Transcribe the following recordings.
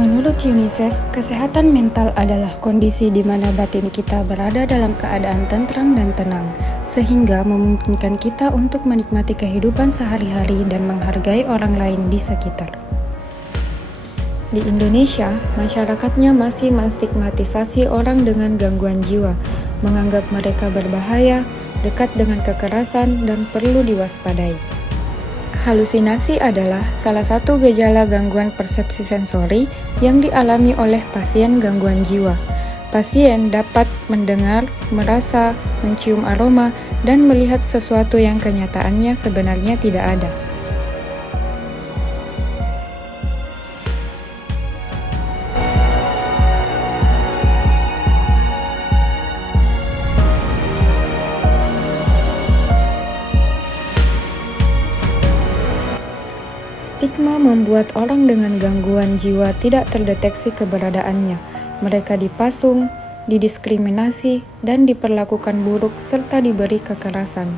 Menurut UNICEF, kesehatan mental adalah kondisi di mana batin kita berada dalam keadaan tentram dan tenang, sehingga memungkinkan kita untuk menikmati kehidupan sehari-hari dan menghargai orang lain di sekitar. Di Indonesia, masyarakatnya masih menstigmatisasi orang dengan gangguan jiwa, menganggap mereka berbahaya, dekat dengan kekerasan, dan perlu diwaspadai. Halusinasi adalah salah satu gejala gangguan persepsi sensori yang dialami oleh pasien gangguan jiwa. Pasien dapat mendengar, merasa, mencium aroma, dan melihat sesuatu yang kenyataannya sebenarnya tidak ada. Stigma membuat orang dengan gangguan jiwa tidak terdeteksi keberadaannya. Mereka dipasung, didiskriminasi, dan diperlakukan buruk serta diberi kekerasan.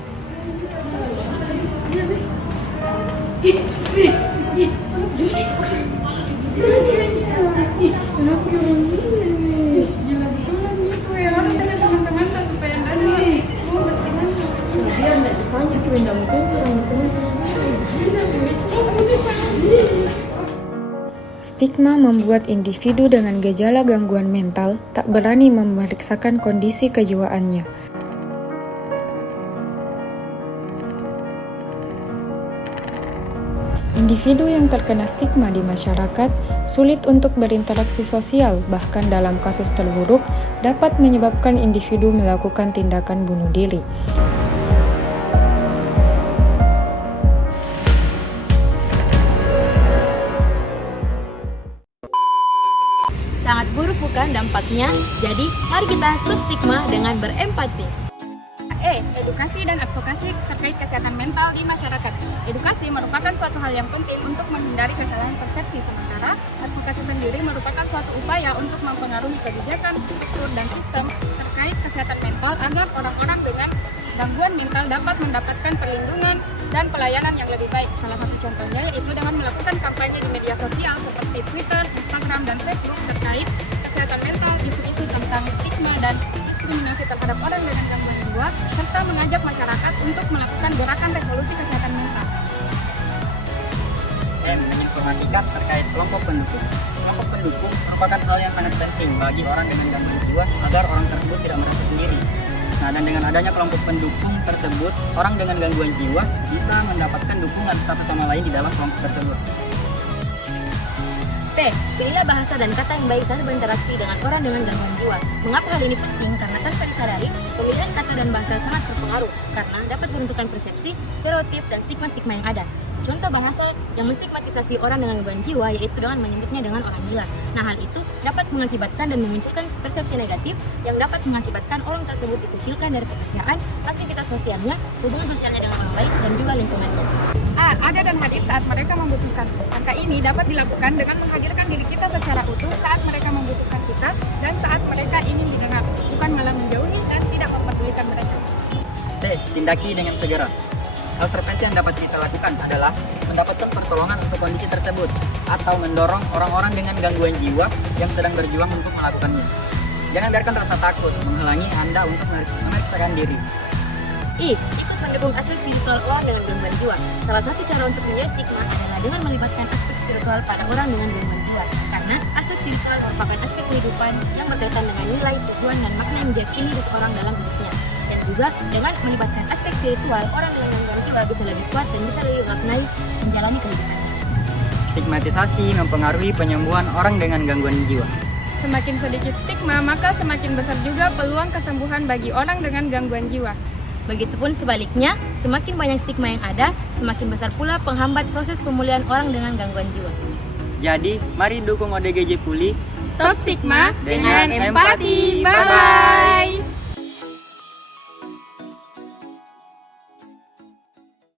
Stigma membuat individu dengan gejala gangguan mental tak berani memeriksakan kondisi kejiwaannya. Individu yang terkena stigma di masyarakat sulit untuk berinteraksi sosial, bahkan dalam kasus terburuk dapat menyebabkan individu melakukan tindakan bunuh diri. Sangat buruk bukan dampaknya? Jadi, mari kita stop stigma dengan berempati. Edukasi dan advokasi terkait kesehatan mental di masyarakat. Edukasi merupakan suatu hal yang penting untuk menghindari kesalahan persepsi, sementara advokasi sendiri merupakan suatu upaya untuk mempengaruhi kebijakan, struktur, dan sistem terkait kesehatan mental agar orang-orang dengan gangguan mental dapat mendapatkan perlindungan dan pelayanan yang lebih baik. Salah satu contohnya yaitu dengan melakukan kampanye di media sosial seperti Twitter, Instagram, dan Facebook terkait kesehatan mental, isu-isu tentang stigma dan diskriminasi terhadap orang dengan gangguan jiwa, serta mengajak masyarakat untuk melakukan gerakan revolusi kesehatan mental. Dan menginformasikan terkait kelompok pendukung. Kelompok pendukung merupakan hal yang sangat penting bagi orang dengan gangguan jiwa agar orang tersebut tidak merasa sendiri. Nah, dan dengan adanya kelompok pendukung tersebut, orang dengan gangguan jiwa bisa mendapatkan dukungan satu sama lain di dalam kelompok tersebut. Pilihlah bahasa dan kata yang baik saat berinteraksi dengan orang dengan gangguan jiwa. Mengapa hal ini penting? Karena tanpa disadari, pemilihan kata dan bahasa sangat berpengaruh karena dapat menentukan persepsi, stereotip, dan stigma-stigma yang ada. Contoh bahasa yang menstigmatisasi orang dengan gangguan jiwa yaitu dengan menyebutnya dengan orang gila. Nah, hal itu dapat mengakibatkan dan memunculkan persepsi negatif yang dapat mengakibatkan orang tersebut dikucilkan dari pekerjaan, aktivitas sosialnya, hubungan sosialnya dengan orang lain, dan juga lingkungannya. Ada dan hadir saat mereka membutuhkan. Langkah ini dapat dilakukan dengan menghadirkan diri kita secara utuh saat mereka membutuhkan kita dan saat mereka ingin didengar, bukan malah menjauhi dan tidak mempedulikan mereka. Tindaki dengan segera. Hal terpenting yang dapat kita lakukan adalah mendapatkan pertolongan untuk kondisi tersebut atau mendorong orang-orang dengan gangguan jiwa yang sedang berjuang untuk melakukannya. Jangan biarkan rasa takut menghalangi Anda untuk memeriksakan diri. Ikut mendukung aspek spiritual orang dengan gangguan jiwa. Salah satu cara untuk menjauhi stigma adalah dengan melibatkan aspek spiritual pada orang dengan gangguan jiwa. Karena aspek spiritual merupakan aspek kehidupan yang berkaitan dengan nilai, tujuan, dan makna yang diyakini seseorang dalam hidupnya. Dan juga dengan melibatkan aspek spiritual, orang dengan gangguan jiwa bisa lebih kuat dan bisa lebih maknai menjalani kehidupannya. Stigmatisasi mempengaruhi penyembuhan orang dengan gangguan jiwa. Semakin sedikit stigma, maka semakin besar juga peluang kesembuhan bagi orang dengan gangguan jiwa. Begitupun sebaliknya, semakin banyak stigma yang ada, semakin besar pula penghambat proses pemulihan orang dengan gangguan jiwa. Jadi, mari dukung ODGJ Pulih. Stop stigma dengan empati. Bye-bye!